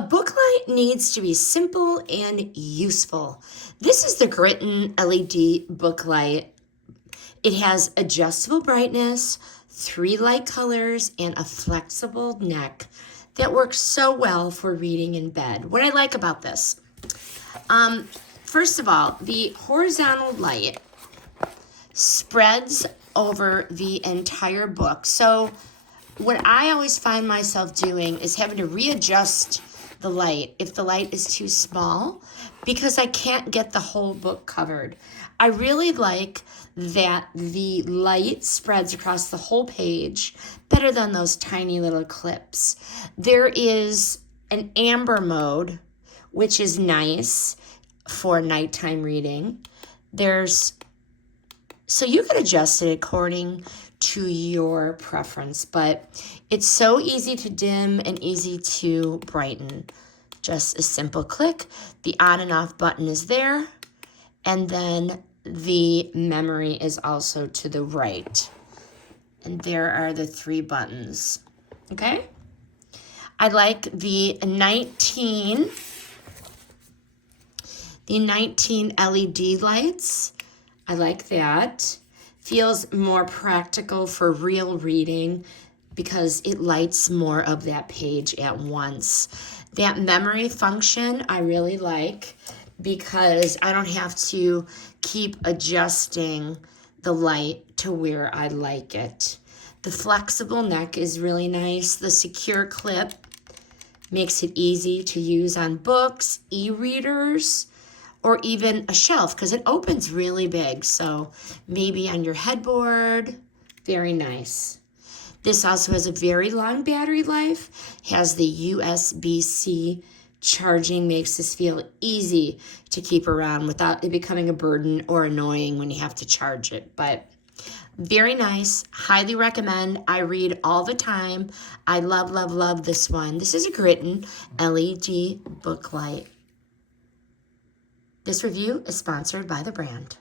A book light needs to be simple and useful. This is the Gritin LED book light. It has adjustable brightness, 3 light colors, and a flexible neck that works so well for reading in bed. What I like about this, first of all, the horizontal light spreads over the entire book. So what I always find myself doing is having to readjust the light if the light is too small because I can't get the whole book covered. I really like that the light spreads across the whole page better than those tiny little clips. There is an amber mode, which is nice for nighttime reading. So you can adjust it according to your preference, but it's so easy to dim and easy to brighten. Just a simple click. The on and off button is there, and then the memory is also to the right. And there are the 3 buttons, okay? I like the 19 LED lights. I like that. Feels more practical for real reading because it lights more of that page at once. That memory function I really like because I don't have to keep adjusting the light to where I like it. The flexible neck is really nice. The secure clip makes it easy to use on books, e-readers, or even a shelf because it opens really big. So maybe on your headboard, very nice. This also has a very long battery life, has the USB-C charging, makes this feel easy to keep around without it becoming a burden or annoying when you have to charge it. But very nice, highly recommend. I read all the time. I love, love, love this one. This is a Gritin LED book light. This review is sponsored by the brand.